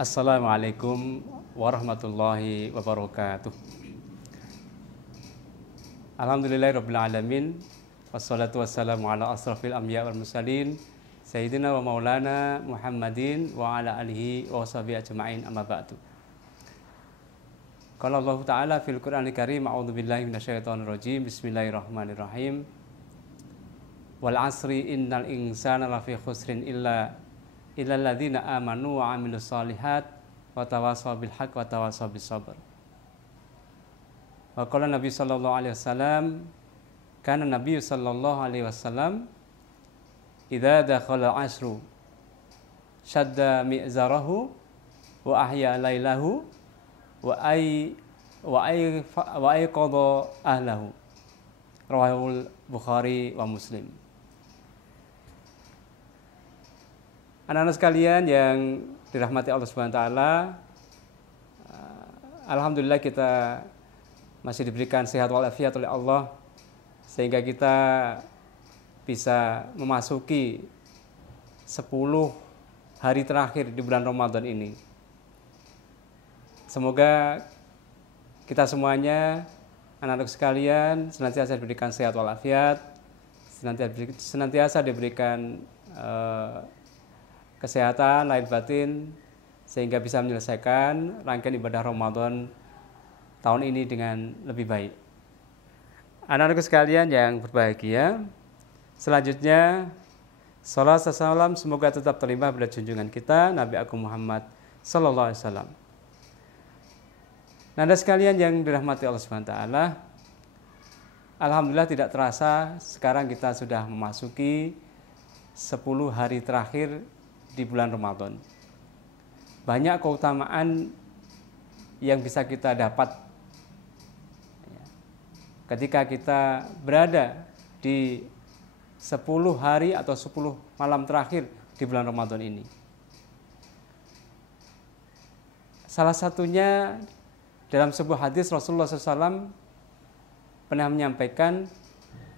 Assalamualaikum warahmatullahi wabarakatuh. Alhamdulillahirabbil alamin. Wassalatu wassalamu ala asrafil anbiya wal mursalin sayyidina wa maulana Muhammadin wa ala alihi wa sahbihi ajma'in, amma ba'du. Qala Allah Ta'ala fil Qur'anil Karim, a'udzu billahi minasyaitonir rajim. Bismillahirrahmanirrahim. Wal 'asri innal insana lafi khusrin illa illalladzina amanu wa 'amilus shalihat wa tawassaw bil haqq wa tawassaw bis sabr. Wa qala Nabi sallallahu alaihi wasallam, kana Nabi sallallahu alaihi wasallam idza dakhala al-'ashru shadda mi'zarahu wa ahya lailahu wa ay qada ahlahu. Rawahul Bukhari wa Muslim. Anak-anak sekalian yang dirahmati Allah Subhanahu wa taala, alhamdulillah kita masih diberikan sehat walafiat oleh Allah sehingga kita bisa memasuki 10 hari terakhir di bulan Ramadan ini. Semoga kita semuanya, anak-anak sekalian, senantiasa diberikan sehat walafiat, senantiasa diberikan kesehatan lahir batin sehingga bisa menyelesaikan rangkaian ibadah Ramadan tahun ini dengan lebih baik. Anak-anak sekalian yang berbahagia, selanjutnya salat dan salam semoga tetap terlimpah pada junjungan kita Nabi Agung Muhammad sallallahu alaihi wasallam. Anda sekalian yang dirahmati Allah Subhanahu wa taala, alhamdulillah tidak terasa sekarang kita sudah memasuki 10 hari terakhir di bulan Ramadan. Banyak keutamaan yang bisa kita dapat ketika kita berada di 10 hari atau 10 malam terakhir di bulan Ramadan ini. Salah satunya dalam sebuah hadis Rasulullah SAW pernah menyampaikan,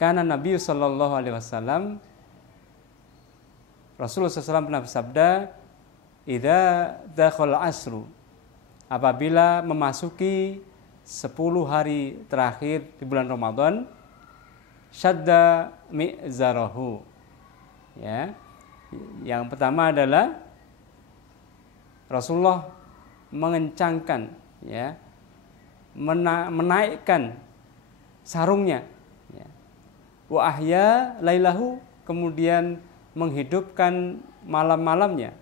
karena Nabi Sallallahu Alaihi Wasallam, Rasulullah SAW pernah bersabda, idza dakhala asru, apabila memasuki 10 hari terakhir di bulan Ramadan, syadda mi'zarahu. Ya. Yang pertama adalah Rasulullah mengencangkan, ya, menaikkan sarungnya, ya. Wa ahya lailahu, kemudian menghidupkan malam-malamnya,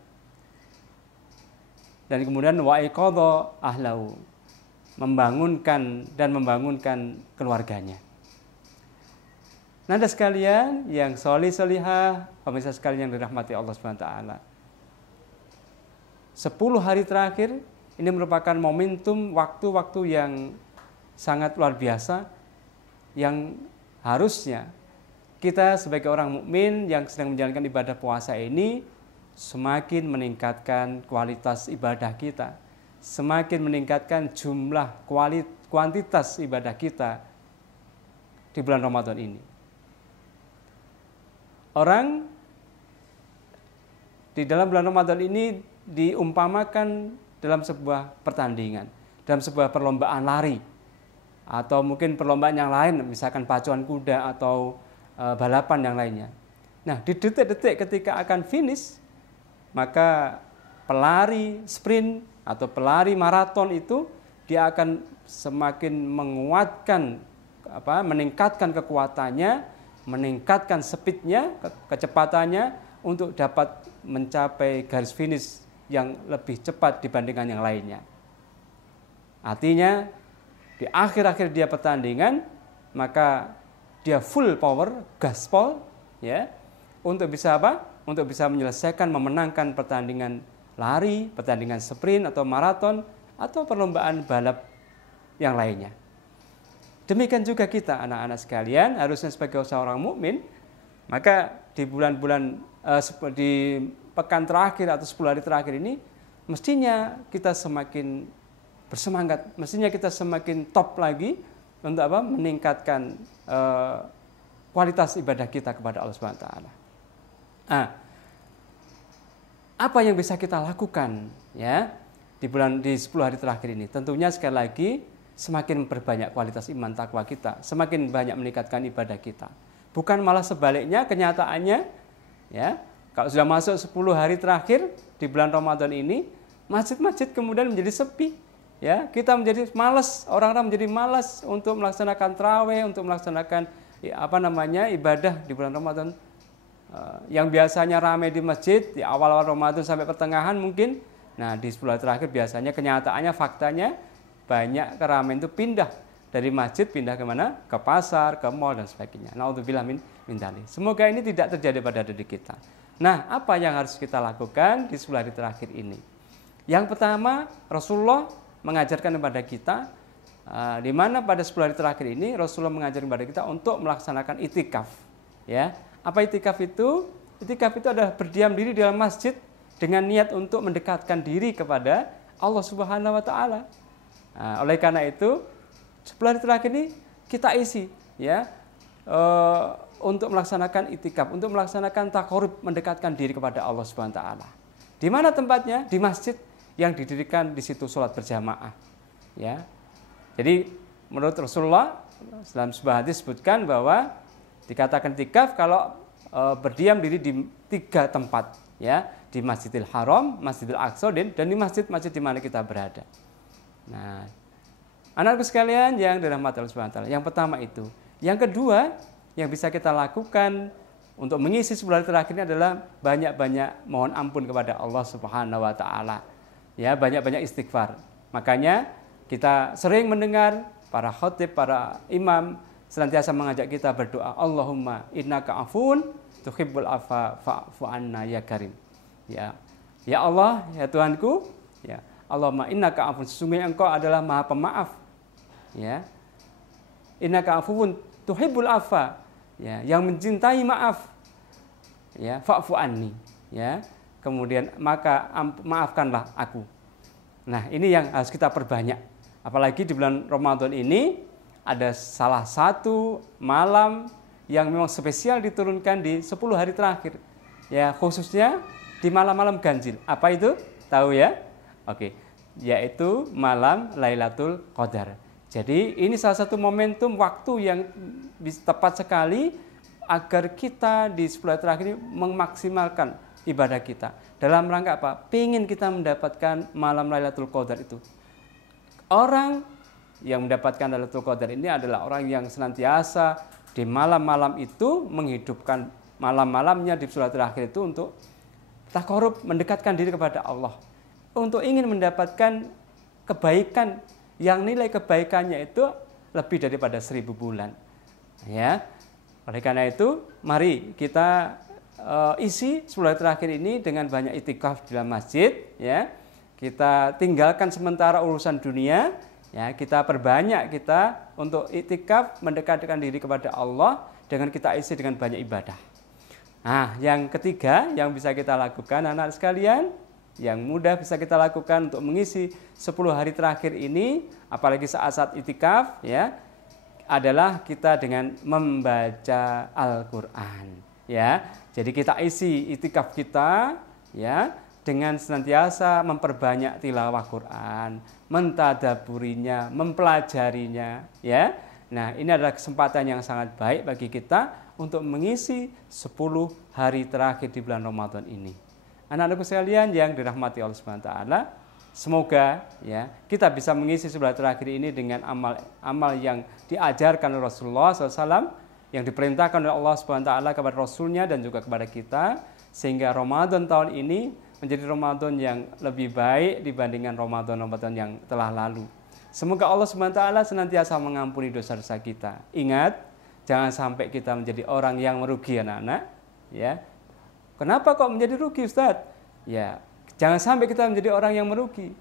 dan kemudian wa iqadha ahlahu, membangunkan keluarganya. Nanda sekalian yang sholih sholihah, pemirsa sekalian yang dirahmati Allah Subhanahu wa taala, 10 hari terakhir ini merupakan momentum waktu-waktu yang sangat luar biasa yang harusnya kita sebagai orang mukmin yang sedang menjalankan ibadah puasa ini semakin meningkatkan kualitas ibadah kita, semakin meningkatkan jumlah kuantitas ibadah kita di bulan Ramadan ini. Orang di dalam bulan Ramadan ini diumpamakan dalam sebuah pertandingan, dalam sebuah perlombaan lari, atau mungkin perlombaan yang lain, misalkan pacuan kuda atau balapan yang lainnya. Nah, di detik-detik ketika akan finish, maka pelari sprint atau pelari maraton itu dia akan semakin menguatkan, meningkatkan kekuatannya, meningkatkan speednya, kecepatannya untuk dapat mencapai garis finish yang lebih cepat dibandingkan yang lainnya. Artinya di akhir-akhir dia pertandingan, maka dia full power, gaspol, ya, untuk bisa apa? Untuk bisa menyelesaikan, memenangkan pertandingan lari, pertandingan sprint atau maraton, atau perlombaan balap yang lainnya. Demikian juga kita, anak-anak sekalian, harusnya sebagai seorang mukmin, maka di bulan-bulan di pekan terakhir atau 10 hari terakhir ini, mestinya kita semakin bersemangat, mestinya kita semakin top lagi untuk apa? Meningkatkan kualitas ibadah kita kepada Allah Subhanahu wa taala. Nah, apa yang bisa kita lakukan, ya? di 10 hari terakhir ini. Tentunya sekali lagi semakin memperbanyak kualitas iman takwa kita, semakin banyak meningkatkan ibadah kita. Bukan malah sebaliknya, kenyataannya ya, kalau sudah masuk 10 hari terakhir di bulan Ramadan ini, masjid-masjid kemudian menjadi sepi. Ya, kita menjadi malas, orang-orang menjadi malas untuk melaksanakan tarawih, untuk melaksanakan ibadah di bulan Ramadan. Yang biasanya ramai di masjid di awal-awal Ramadan sampai pertengahan mungkin, nah di 10 hari terakhir biasanya kenyataannya, faktanya banyak keramaian itu pindah dari masjid, pindah ke mana? Ke pasar, ke mal dan sebagainya. Naudzubillah min dzalik. Semoga ini tidak terjadi pada diri kita. Nah, apa yang harus kita lakukan di 10 hari terakhir ini? Yang pertama, Rasulullah mengajarkan kepada kita, di mana pada 10 hari terakhir ini Rasulullah mengajarkan kepada kita untuk melaksanakan itikaf. Ya, apa itikaf itu? Itikaf itu adalah berdiam diri di dalam masjid dengan niat untuk mendekatkan diri kepada Allah Subhanahu wa taala. Oleh karena itu, 10 hari terakhir ini kita isi ya untuk melaksanakan itikaf, untuk melaksanakan taqarrub, mendekatkan diri kepada Allah Subhanahu wa taala. Di mana tempatnya? Di masjid yang didirikan di situ sholat berjamaah. Ya. Jadi menurut Rasulullah dalam sebuah hadis disebutkan bahwa dikatakan itikaf kalau berdiam diri di 3 tempat, ya, di Masjidil Haram, Masjidil Aqsa, dan di masjid-masjid di mana kita berada. Nah, anak-anakku sekalian yang dirahmati Allah Subhanahu wa taala, yang pertama itu. Yang kedua yang bisa kita lakukan untuk mengisi 10 hari terakhir ini adalah banyak-banyak mohon ampun kepada Allah Subhanahu wa taala. Ya, banyak-banyak istighfar. Makanya kita sering mendengar para khatib, para imam senantiasa mengajak kita berdoa, Allahumma innaka afun tuhibbul afwa fa'fu anna ya karim. Ya. Ya Allah, ya Tuhanku, ya. Allahumma innaka afun, sesungguhnya Engkau adalah Maha Pemaaf. Ya. Innaka afun tuhibbul afwa, ya, yang mencintai maaf. Ya, fa'fu anni, ya. Kemudian maka maafkanlah aku. Nah, ini yang harus kita perbanyak. Apalagi di bulan Ramadan ini ada salah satu malam yang memang spesial diturunkan di 10 hari terakhir. Ya, khususnya di malam-malam ganjil. Apa itu? Tahu ya? Oke. Yaitu malam Lailatul Qadar. Jadi ini salah satu momentum waktu yang tepat sekali agar kita di 10 hari terakhir ini memaksimalkan ibadah kita. Dalam rangka apa? Pengen kita mendapatkan malam Lailatul Qadar itu. Orang yang mendapatkan Lailatul Qadar ini adalah orang yang senantiasa di malam-malam itu menghidupkan malam-malamnya di 10 hari terakhir itu untuk taqarrub, mendekatkan diri kepada Allah. Untuk ingin mendapatkan kebaikan yang nilai kebaikannya itu lebih daripada 1000 bulan. Ya. Oleh karena itu, mari kita isi 10 hari terakhir ini dengan banyak itikaf di dalam masjid, ya. Kita tinggalkan sementara urusan dunia, ya. Kita perbanyak kita untuk itikaf, mendekatkan diri kepada Allah dengan kita isi dengan banyak ibadah. Nah, yang ketiga yang bisa kita lakukan anak sekalian, yang mudah bisa kita lakukan untuk mengisi 10 hari terakhir ini, apalagi saat-saat itikaf, ya, adalah kita dengan membaca Al-Qur'an. Ya, jadi kita isi itikaf kita, ya, dengan senantiasa memperbanyak tilawah Quran, mentadaburinya, mempelajarinya, ya. Nah, ini adalah kesempatan yang sangat baik bagi kita untuk mengisi 10 hari terakhir di bulan Ramadan ini. Anak-anakku sekalian yang dirahmati Allah Subhanahu wa taala, semoga ya kita bisa mengisi 10 hari terakhir ini dengan amal yang diajarkan oleh Rasulullah SAW, yang diperintahkan oleh Allah Subhanahu wa taala kepada Rasulnya dan juga kepada kita, sehingga Ramadan tahun ini menjadi Ramadan yang lebih baik dibandingkan Ramadan-Ramadan yang telah lalu. Semoga Allah Subhanahu wa taala senantiasa mengampuni dosa-dosa kita. Ingat, jangan sampai kita menjadi orang yang merugi anak-anak, ya. Kenapa kok menjadi rugi, Ustaz? Ya, jangan sampai kita menjadi orang yang merugi.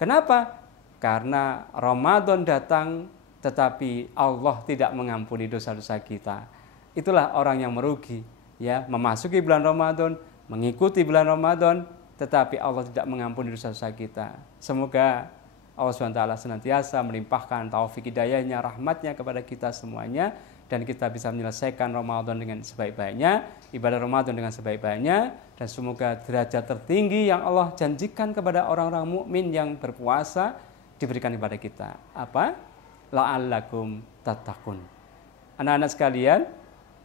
Kenapa? Karena Ramadan datang tetapi Allah tidak mengampuni dosa-dosa kita. Itulah orang yang merugi, ya, memasuki bulan Ramadan, mengikuti bulan Ramadan, tetapi Allah tidak mengampuni dosa-dosa kita. Semoga Allah SWT senantiasa melimpahkan taufik hidayahnya, rahmatnya kepada kita semuanya, dan kita bisa menyelesaikan Ramadan dengan sebaik-baiknya, ibadah Ramadan dengan sebaik-baiknya, dan semoga derajat tertinggi yang Allah janjikan kepada orang-orang mukmin yang berpuasa diberikan kepada kita. Apa? La'allakum tattaqun. Anak-anak sekalian,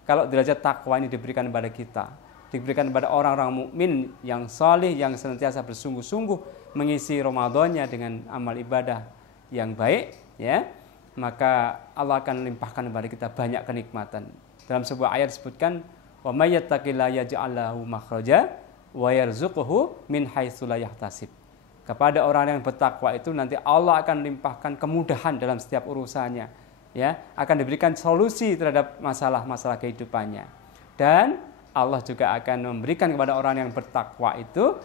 kalau derajat takwa ini diberikan kepada kita, diberikan kepada orang-orang mukmin yang saleh, yang senantiasa bersungguh-sungguh mengisi Ramadannya dengan amal ibadah yang baik, ya, maka Allah akan limpahkan kepada kita banyak kenikmatan. Dalam sebuah ayat disebutkan, wa may yattaqillaha yaj'al lahu makhraja wa yarzuqhu min haitsu la yahtasib. Kepada orang yang bertakwa itu nanti Allah akan limpahkan kemudahan dalam setiap urusannya, ya, akan diberikan solusi terhadap masalah-masalah kehidupannya. Dan Allah juga akan memberikan kepada orang yang bertakwa itu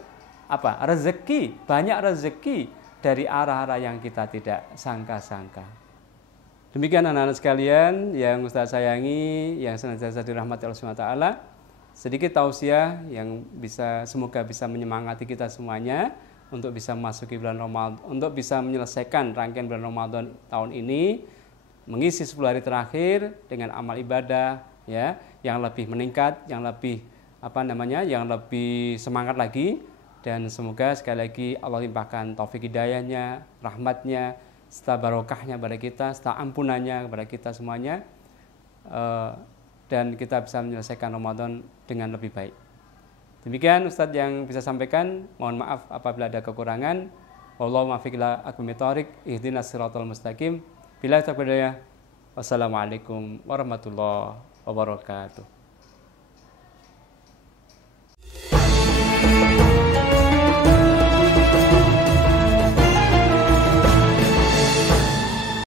apa? Rezeki, banyak rezeki dari arah-arah yang kita tidak sangka-sangka. Demikian anak-anak sekalian yang Ustaz sayangi, yang senantiasa dirahmati Allah SWT. Sedikit tausiah yang semoga bisa menyemangati kita semuanya untuk bisa memasuki bulan Ramadan, untuk bisa menyelesaikan rangkaian bulan Ramadan tahun ini, mengisi 10 hari terakhir dengan amal ibadah, ya, yang lebih meningkat, yang lebih yang lebih semangat lagi. Dan semoga sekali lagi Allah limpahkan taufik hidayahnya, rahmatnya, serta barokahnya kepada kita, serta ampunannya kepada kita semuanya, dan kita bisa menyelesaikan Ramadan dengan lebih baik. Demikian Ustadz yang bisa sampaikan. Mohon maaf apabila ada kekurangan. Wallahu muwaffiq ila aqwamit thoriq, ihdinas siratal mustaqim. Billahi taufiq. Wassalamualaikum warahmatullahi wabarakatuh.